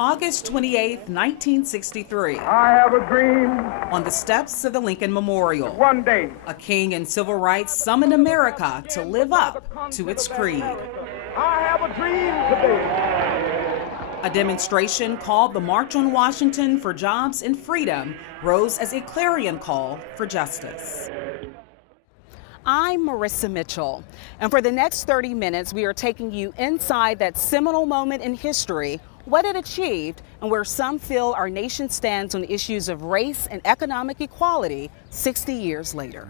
August 28, 1963. I have a dream. On the steps of the Lincoln Memorial. One day, a king in civil rights summoned America to live up to its creed. I have a dream today. A demonstration called the March on Washington for Jobs and Freedom rose as a clarion call for justice. I'm Marissa Mitchell, and for the next 30 minutes, we are taking you inside that seminal moment in history, what it achieved, and where some feel our nation stands on issues of race and economic equality 60 years later.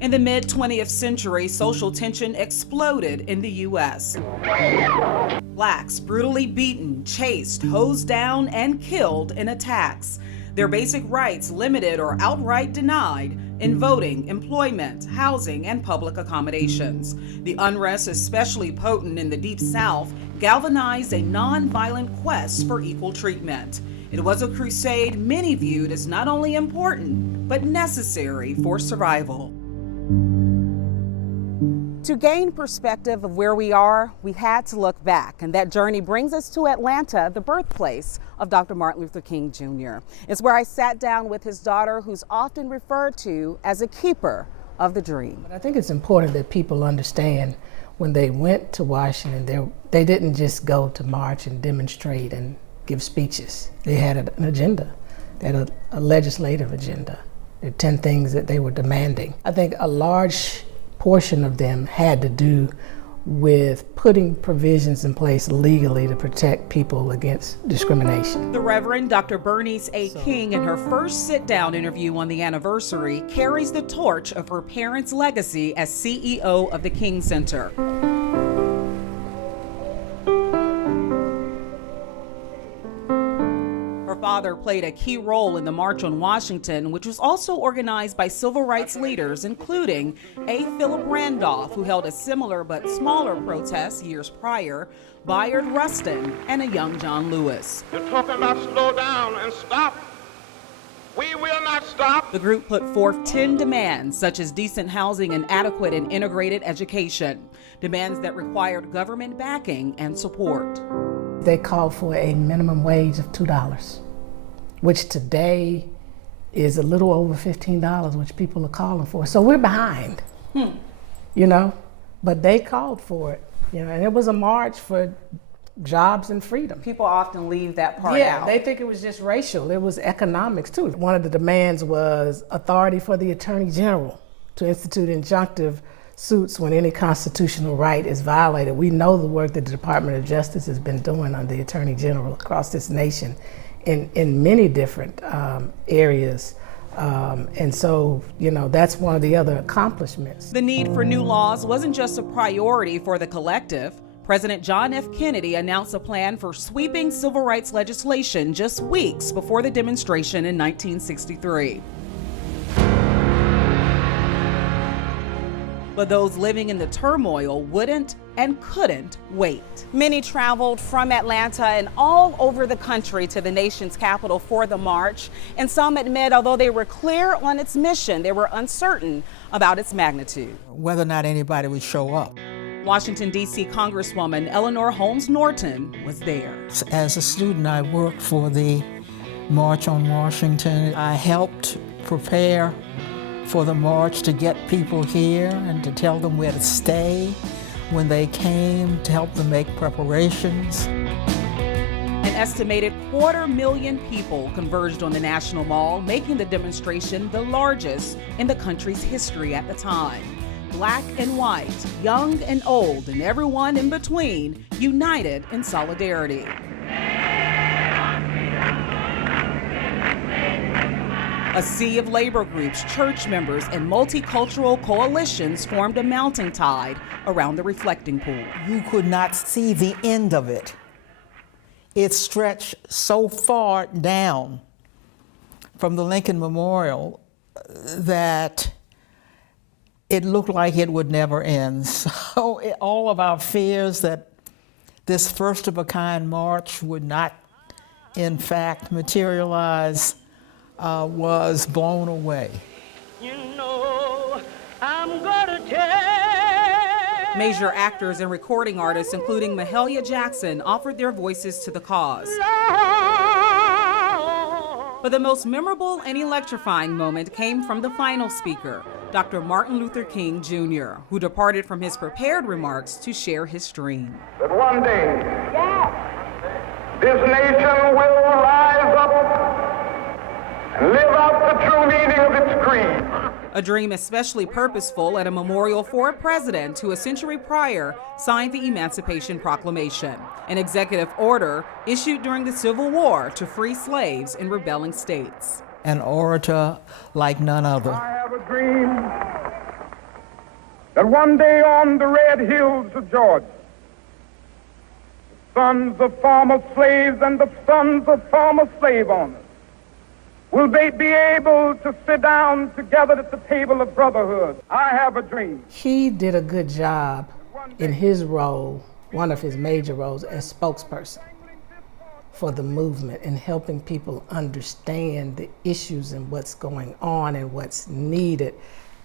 In the mid-20th century, social tension exploded in the U.S. Blacks brutally beaten, chased, hosed down, and killed in attacks. Their basic rights limited or outright denied in voting, employment, housing, and public accommodations. The unrest, especially potent in the Deep South, galvanized a nonviolent quest for equal treatment. It was a crusade many viewed as not only important, but necessary for survival. To gain perspective of where we are, we had to look back, and that journey brings us to Atlanta, the birthplace of Dr. Martin Luther King Jr. It's where I sat down with his daughter, who's often referred to as a keeper of the dream. I think it's important that people understand when they went to Washington, they didn't just go to march and demonstrate and give speeches. They had an agenda. They had a legislative agenda. There were 10 things that they were demanding. I think a large portion of them had to do with putting provisions in place legally to protect people against discrimination. The Reverend Dr. Bernice A. King, in her first sit-down interview on the anniversary, carries the torch of her parents' legacy as CEO of the King Center. Her father played a key role in the March on Washington, which was also organized by civil rights leaders, including A. Philip Randolph, who held a similar but smaller protest years prior, Bayard Rustin, and a young John Lewis. You're talking about slow down and stop. We will not stop. The group put forth 10 demands, such as decent housing and adequate and integrated education, demands that required government backing and support. They called for a minimum wage of $2, which today is a little over $15, which people are calling for. So we're behind, you know, but they called for it, you know, and it was a march for jobs and freedom. People often leave that part out. Yeah, they think it was just racial. It was economics too. One of the demands was authority for the Attorney General to institute injunctive suits when any constitutional right is violated. We know the work that the Department of Justice has been doing on the Attorney General across this nation in many different areas. And so, you know, that's one of the other accomplishments. The need for new laws wasn't just a priority for the collective. President John F. Kennedy announced a plan for sweeping civil rights legislation just weeks before the demonstration in 1963. But those living in the turmoil wouldn't and couldn't wait. Many traveled from Atlanta and all over the country to the nation's capital for the march, and some admit, although they were clear on its mission, they were uncertain about its magnitude. Whether or not anybody would show up. Washington, D.C. Congresswoman Eleanor Holmes Norton was there. As a student, I worked for the March on Washington. I helped prepare for the march to get people here and to tell them where to stay when they came, to help them make preparations. An estimated 250,000 people converged on the National Mall, making the demonstration the largest in the country's history at the time. Black and white, young and old, and everyone in between, united in solidarity. A sea of labor groups, church members, and multicultural coalitions formed a melting tide around the reflecting pool. You could not see the end of it. It stretched so far down from the Lincoln Memorial that it looked like it would never end. So all of our fears that this first-of-a-kind march would not, in fact, materialize was blown away. You know, I'm gonna tell Major actors and recording artists, including Mahalia Jackson, offered their voices to the cause. But the most memorable and electrifying moment came from the final speaker, Dr. Martin Luther King Jr., who departed from his prepared remarks to share his dream. That one day, this nation will rise up and live out the true meaning of its creed. A dream especially purposeful at a memorial for a president who a century prior signed the Emancipation Proclamation, an executive order issued during the Civil War to free slaves in rebelling states. An orator like none other. I have a dream that one day on the red hills of Georgia, the sons of former slaves and the sons of former slave owners will they be able to sit down together at the table of brotherhood. I have a dream. He did a good job in his role, one of his major roles, as spokesperson for the movement and helping people understand the issues and what's going on and what's needed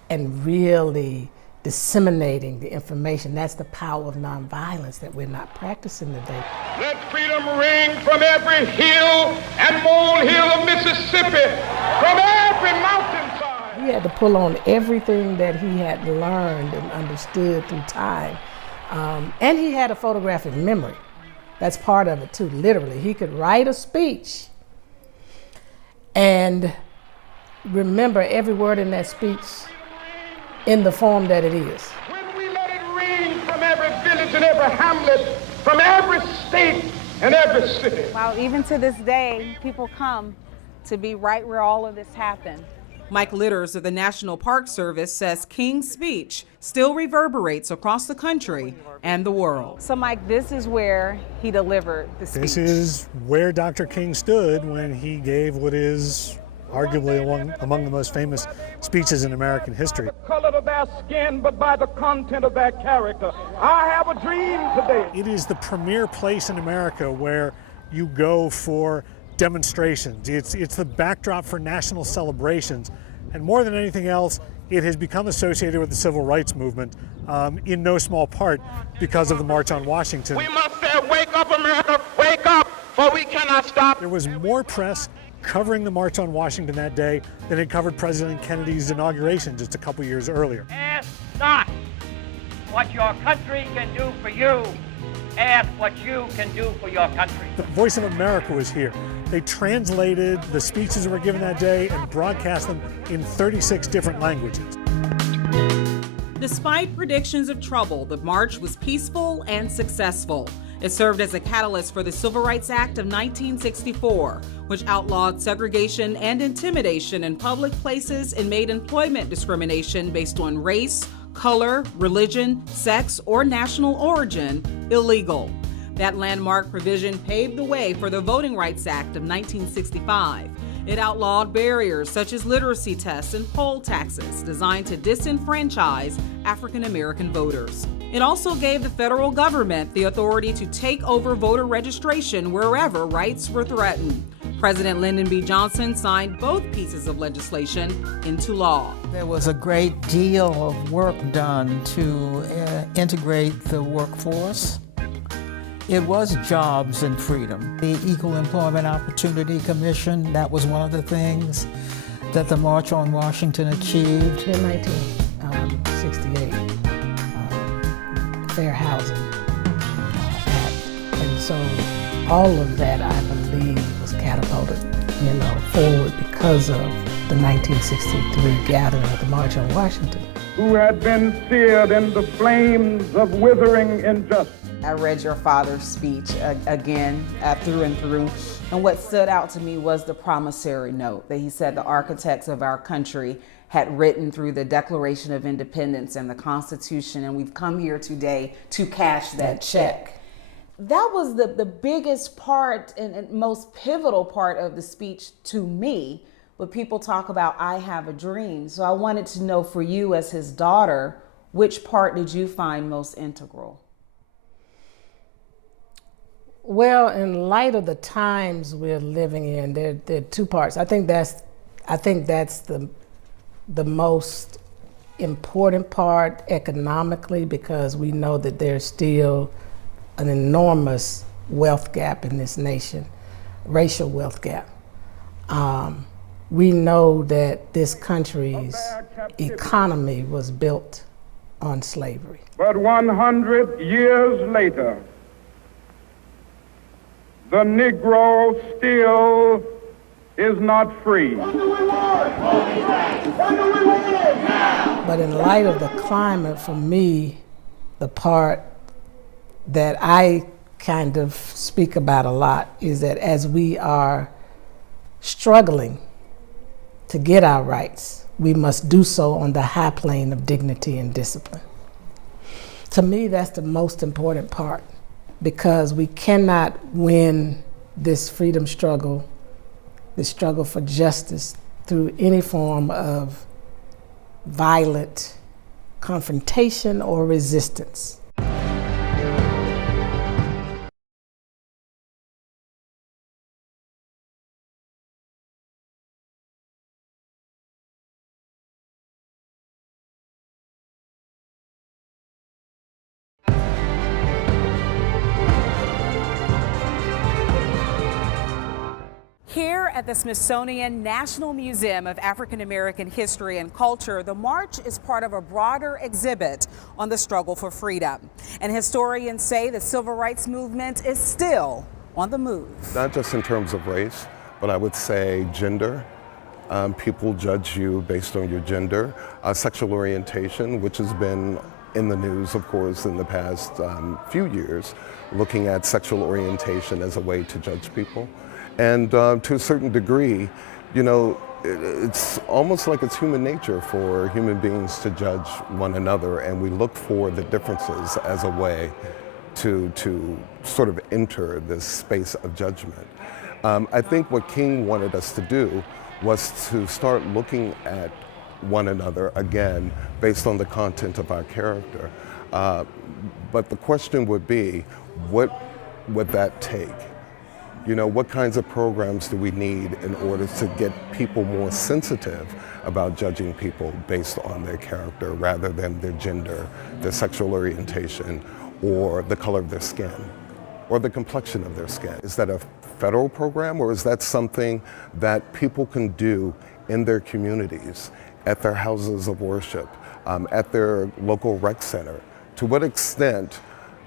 and really disseminating the information. That's the power of nonviolence that we're not practicing today. Let freedom ring from every hill and molehill of Mississippi, from every mountainside. He had to pull on everything that he had learned and understood through time. And he had a photographic memory. That's part of it too, literally. He could write a speech and remember every word in that speech in the form that it is. When we let it ring from every village and every hamlet, from every state and every city. Wow, even to this day, people come to be right where all of this happened. Mike Litters of the National Park Service says King's speech still reverberates across the country and the world. So Mike, this is where he delivered the speech. This is where Dr. King stood when he gave what is arguably among the most famous speeches in American history. The color of their skin, but by the content of their character. I have a dream today. It is the premier place in America where you go for demonstrations. It's the backdrop for national celebrations. And more than anything else, it has become associated with the civil rights movement, in no small part because of the March on Washington. We must say, wake up, America, wake up, for we cannot stop. There was more press covering the March on Washington that day than it covered President Kennedy's inauguration just a couple years earlier. Ask not what your country can do for you. Ask what you can do for your country. The Voice of America was here. They translated the speeches that were given that day and broadcast them in 36 different languages. Despite predictions of trouble, the march was peaceful and successful. It served as a catalyst for the Civil Rights Act of 1964, which outlawed segregation and intimidation in public places and made employment discrimination based on race, color, religion, sex, or national origin illegal. That landmark provision paved the way for the Voting Rights Act of 1965. It outlawed barriers such as literacy tests and poll taxes designed to disenfranchise African American voters. It also gave the federal government the authority to take over voter registration wherever rights were threatened. President Lyndon B. Johnson signed both pieces of legislation into law. There was a great deal of work done to integrate the workforce. It was jobs and freedom. The Equal Employment Opportunity Commission, that was one of the things that the March on Washington achieved. In 1968, Fair Housing Act. And so all of that, I believe, was catapulted, forward because of the 1963 gathering of the March on Washington. Who had been seared in the flames of withering injustice. I read your father's speech again through and through, and what stood out to me was the promissory note that he said the architects of our country had written through the Declaration of Independence and the Constitution, and we've come here today to cash that check. That was the biggest part and most pivotal part of the speech to me, but people talk about I have a dream. So I wanted to know, for you as his daughter, which part did you find most integral? Well, in light of the times we're living in, there are two parts. I think that's the most important part economically because we know that there's still an enormous wealth gap in this nation, racial wealth gap. We know that this country's economy was built on slavery. But 100 years later, the Negro still is not free. But in light of the climate, for me, the part that I kind of speak about a lot is that as we are struggling to get our rights, we must do so on the high plane of dignity and discipline. To me, that's the most important part, because we cannot win this freedom struggle, this struggle for justice, through any form of violent confrontation or resistance. Here at the Smithsonian National Museum of African American History and Culture, the march is part of a broader exhibit on the struggle for freedom. And historians say the civil rights movement is still on the move. Not just in terms of race, but I would say gender. People judge you based on your gender. Sexual orientation, which has been in the news, of course, in the past few years, looking at sexual orientation as a way to judge people. And to a certain degree, you know, it's almost like it's human nature for human beings to judge one another, and we look for the differences as a way to sort of enter this space of judgment. I think what King wanted us to do was to start looking at one another again based on the content of our character. But the question would be, what would that take? You know, what kinds of programs do we need in order to get people more sensitive about judging people based on their character rather than their gender, their sexual orientation, or the color of their skin, or the complexion of their skin? Is that a federal program, or is that something that people can do in their communities, at their houses of worship, at their local rec center? To what extent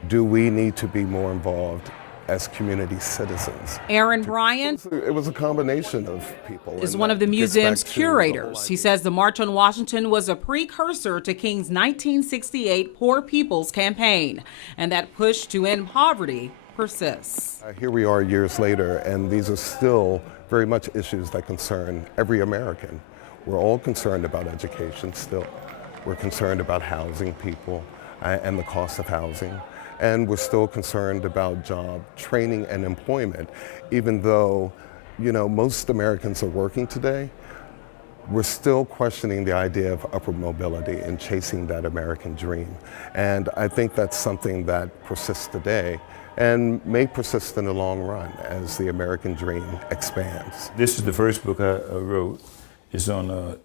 do we need to be more involved as community citizens? Aaron Bryant It was a combination of people. is and one of the that gets museum's back to curators. He says the March on Washington was a precursor to King's 1968 Poor People's Campaign, and that push to end poverty persists. Here we are years later, and these are still very much issues that concern every American. We're all concerned about education still. We're concerned about housing people and the cost of housing. And we're still concerned about job training and employment. Even though, you know, most Americans are working today, we're still questioning the idea of upward mobility and chasing that American dream. And I think that's something that persists today and may persist in the long run as the American dream expands. This is the first book I wrote. It's on the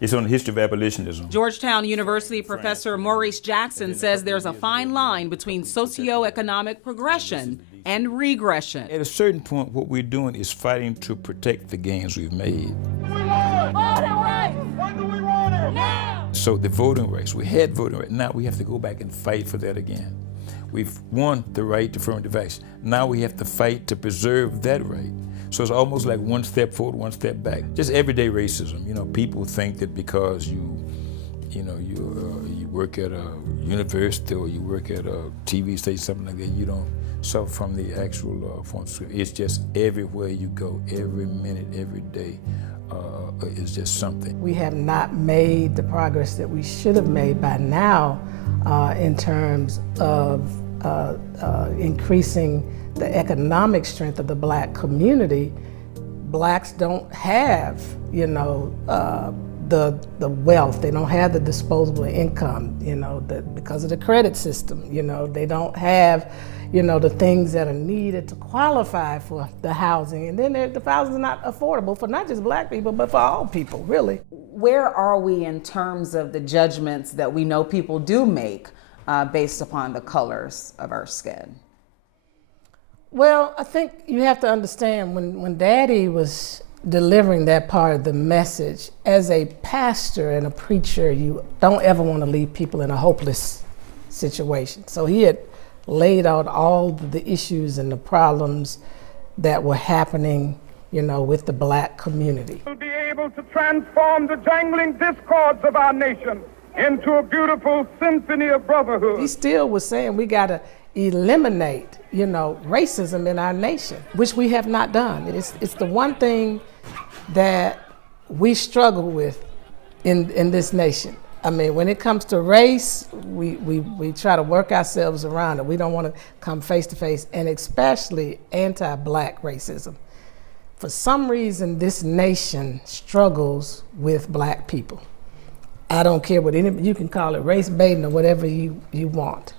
history of abolitionism. Georgetown University professor Maurice Jackson says there's a fine line between socioeconomic progression and regression. At a certain point, what we're doing is fighting to protect the gains we've made. So the voting rights, we had voting rights. Now we have to go back and fight for that again. We've won the right to affirmative action. Now we have to fight to preserve that right. So it's almost like one step forward, one step back. Just everyday racism. You know, people think that because you work at a university or you work at a TV station, something like that, you don't suffer from the actual forms. It's just everywhere you go, every minute, every day. Is just something. We have not made the progress that we should have made by now in terms of increasing the economic strength of the Black community. Blacks don't have, you know, the wealth. They don't have the disposable income, you know, because of the credit system. You know, they don't have, you know, the things that are needed to qualify for the housing. And then the housing is not affordable for not just Black people, but for all people, really. where are we in terms of the judgments that we know people do make based upon the colors of our skin? Well, I think you have to understand when Daddy was delivering that part of the message, as a pastor and a preacher, you don't ever want to leave people in a hopeless situation. So he had laid out all the issues and the problems that were happening, with the black community. We'll be able to transform the jangling discords of our nation into a beautiful symphony of brotherhood. He still was saying we got to eliminate, racism in our nation, which we have not done. It's the one thing that we struggle with in this nation. I mean, when it comes to race, we try to work ourselves around it. We don't want to come face to face, and especially anti-black racism. For some reason, this nation struggles with black people. I don't care what you can call it race baiting or whatever you want.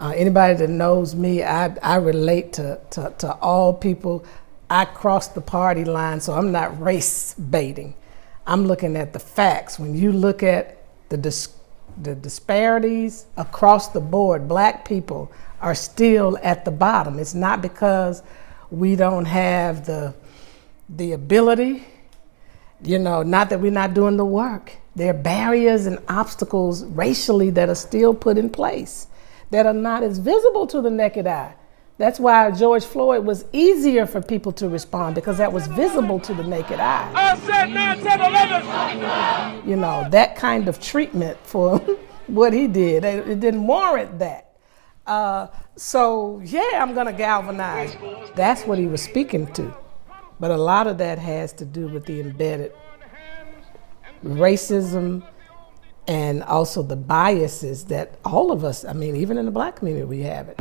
Anybody that knows me, I relate to all people. I cross the party line, so I'm not race baiting. I'm looking at the facts. When you look at the disparities across the board, black people are still at the bottom. It's not because we don't have the ability, not that we're not doing the work. There are barriers and obstacles racially that are still put in place that are not as visible to the naked eye. That's why George Floyd was easier for people to respond, because that was visible to the naked eye. I said 9, 10, 11. That kind of treatment for what he did, it didn't warrant that. So yeah, I'm gonna galvanize. That's what he was speaking to. But a lot of that has to do with the embedded racism and also the biases that all of us, even in the black community, we have it.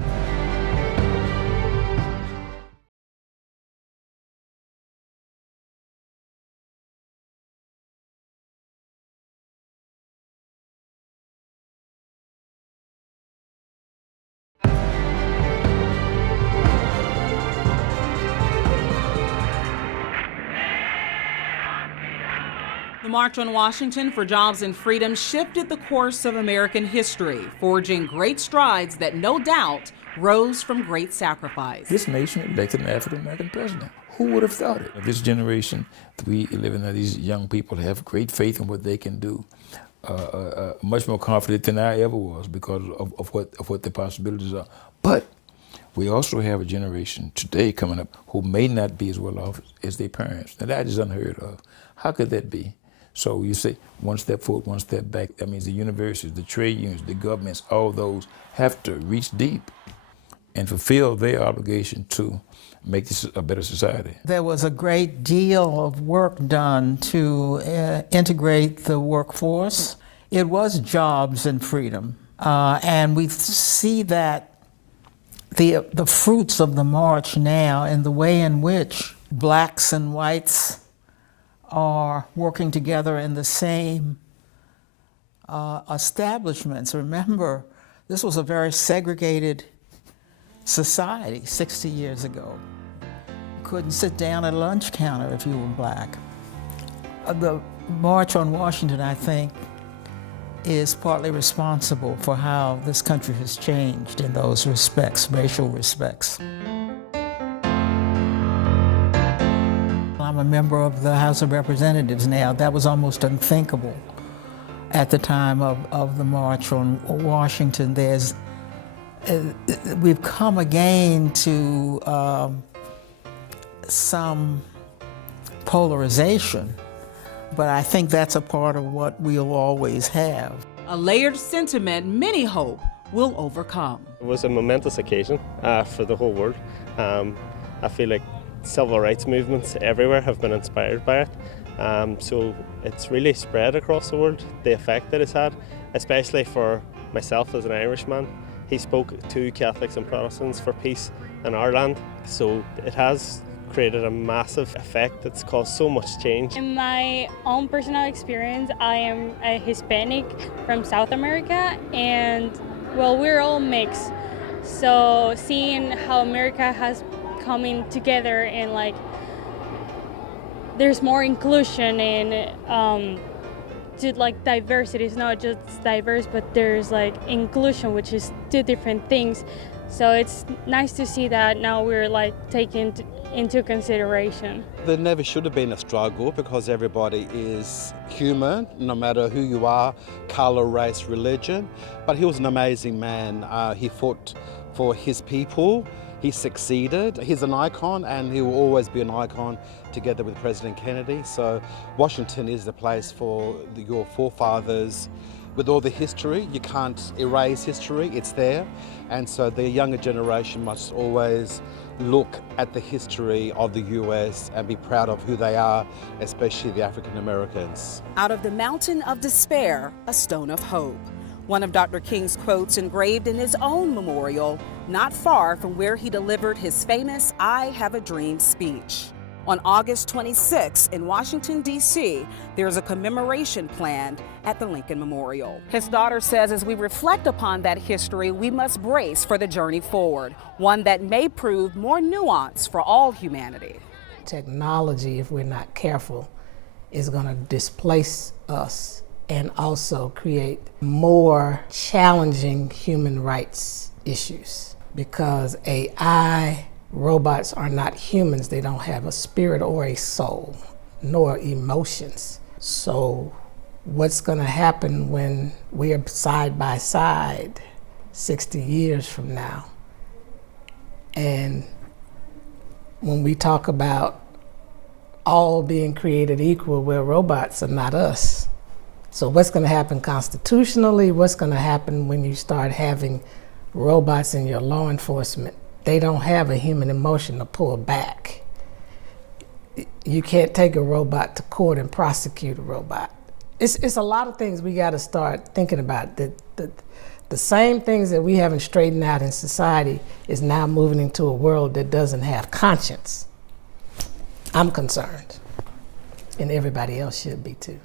The March on Washington for Jobs and Freedom shifted the course of American history, forging great strides that no doubt rose from great sacrifice. This nation elected an African-American president. Who would have thought it? This generation, we live in, these young people have great faith in what they can do, much more confident than I ever was because of what the possibilities are. But we also have a generation today coming up who may not be as well off as their parents. Now that is unheard of. How could that be? So you say one step forward, one step back. That means the universities, the trade unions, the governments, all those have to reach deep and fulfill their obligation to make this a better society. There was a great deal of work done to integrate the workforce. It was jobs and freedom. And we see that the fruits of the march now in the way in which blacks and whites are working together in the same establishments. Remember, this was a very segregated society 60 years ago. You couldn't sit down at a lunch counter if you were black. The March on Washington, I think, is partly responsible for how this country has changed in those respects, racial respects. I'm a member of the House of Representatives now. That was almost unthinkable at the time of the March on Washington. We've come again to some polarization, but I think that's a part of what we'll always have. A layered sentiment many hope will overcome. It was a momentous occasion for the whole world. I feel like civil rights movements everywhere have been inspired by it. So it's really spread across the world, the effect that it's had, especially for myself as an Irishman. He spoke to Catholics and Protestants for peace in our land. So it has created a massive effect that's caused so much change. In my own personal experience, I am a Hispanic from South America, and well, we're all mixed. So seeing how America has coming together and like there's more inclusion in to like diversity. It's not just diverse, but there's like inclusion, which is two different things. So it's nice to see that now we're like taking into consideration. There never should have been a struggle because everybody is human, no matter who you are, color, race, religion. But he was an amazing man. He fought for his people. He succeeded. He's an icon, and he will always be an icon together with President Kennedy. So Washington is the place for your forefathers. With all the history, you can't erase history, it's there. And so the younger generation must always look at the history of the US and be proud of who they are, especially the African Americans. Out of the mountain of despair, a stone of hope. One of Dr. King's quotes engraved in his own memorial, not far from where he delivered his famous "I Have a Dream" speech. On August 26 in Washington, D.C., there's a commemoration planned at the Lincoln Memorial. His daughter says as we reflect upon that history, we must brace for the journey forward, one that may prove more nuanced for all humanity. Technology, if we're not careful, is going to displace us and also create more challenging human rights issues, because AI, robots are not humans. They don't have a spirit or a soul, nor emotions. So what's going to happen when we're side by side 60 years from now? And when we talk about all being created equal, where robots are not us. So what's going to happen constitutionally? What's going to happen when you start having robots in your law enforcement? They don't have a human emotion to pull back. You can't take a robot to court and prosecute a robot. It's a lot of things we got to start thinking about. The same things that we haven't straightened out in society is now moving into a world that doesn't have conscience. I'm concerned, and everybody else should be too.